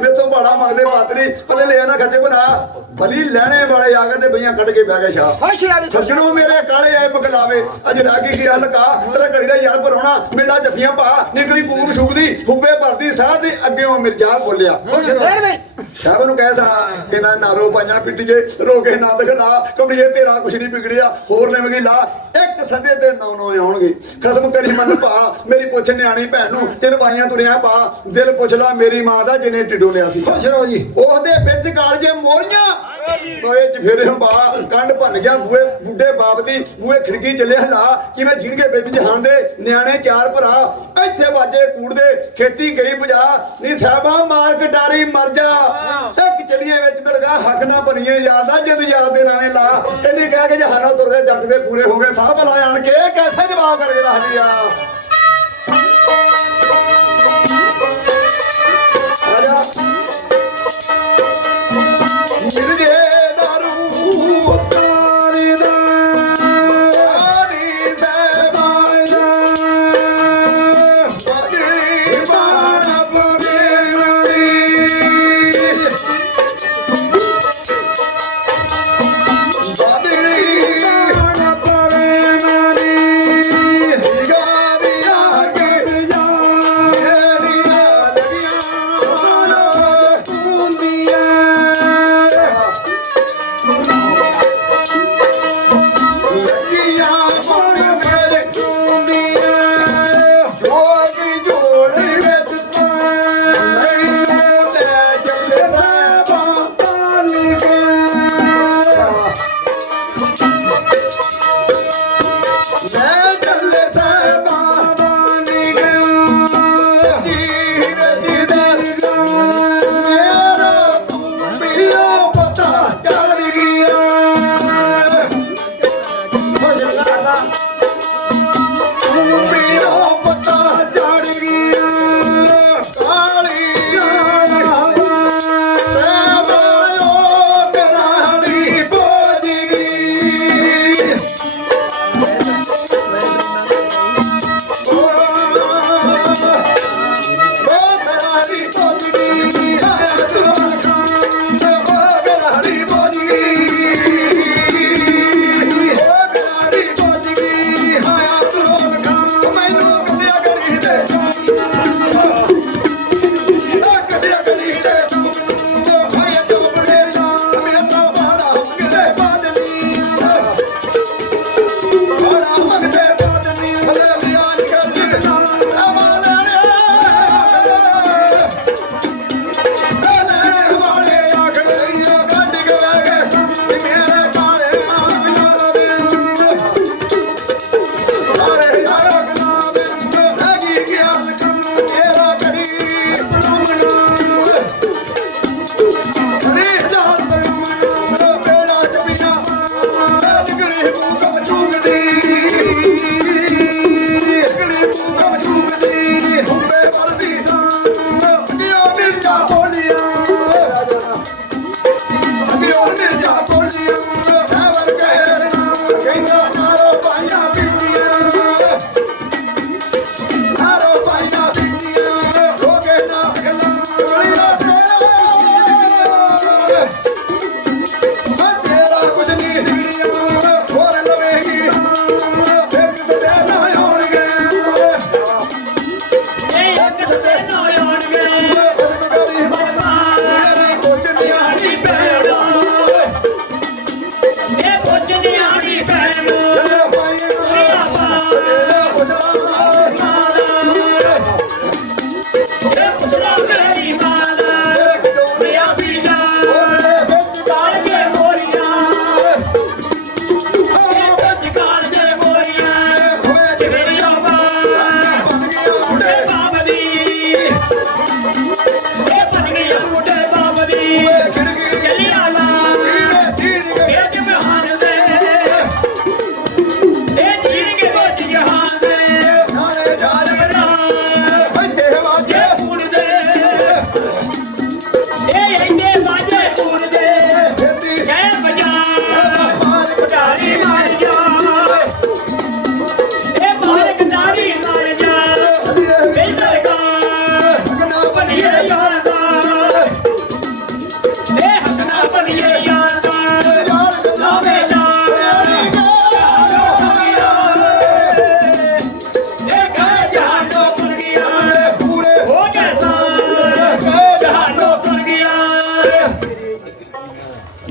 मेरे तो बड़ा मंगते पात्री पहले ले आना खच्चे बना भली लैने वाले आ गए भैया कट के बह गए शाह सजनों मेरे काले आए मगलावे अज रागी की हल का तेरा घड़ी का यार भरौना मिला जफियां पा निकली कूब छुकदी हुब्बे भरदी साह दी अगे मिर्जा बोलिया साहब नु कह सना कि ना नारो पाइया पिट जे रोके ना दिखला कमड़िए तेरा कुछ नहीं बिगड़िया होर ने मगी ला एक सदे ते 9 आउणगे खत्म करी मन पा मेरी पुछ न्याणी भैन नु तिन बाइयां तुरिया पा दिल पुछ ला मेरी मां दा जिने टिड्डो लिया सी खुश रहो जी ओहदे विच कालजे मोरियां ओए च फेरे बा कंड भन गया बूए बुड्ढे बाप दी बूए खिड़की चले हला कि मैं जिनके विच जहान दे न्याणे चार भरा ਇੱਥੇ ਵਾਜੇ ਕੂੜਦੇ ਖੇਤੀ ਗਈ ਬਜਾ ਨੀ ਸਾਹਿਬਾ ਮਾਰ ਕਟਾਰੀ ਮਰ ਜਾ ਇੱਕ ਚਲੀਏ ਵਿੱਚ ਦਰਗਾਹ ਹੱਕ ਨਾ ਬਣੀਏ ਯਾਦ ਆ ਜਿੰਦ ਯਾਦ ਦੇ ਨਾਵੇਂ ਲਾ ਇਹਨੇ ਕਹਿ ਕੇ ਜਹਾਨਾ ਤੁਰ ਗਏ ਜੱਟ ਦੇ ਪੂਰੇ ਹੋ ਗਏ ਸਾਹ ਭਲਾ ਆਣ ਕੇ ਕੈਸੇ ਜਵਾਬ ਕਰਕੇ ਰੱਖਦੀ ਆ ਆਜਾ ਮਿਲ ਜੇ ਦਾਰੂ ਤਾਰੀ ਦਾ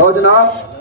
ਲਓ ਜਨਾਬ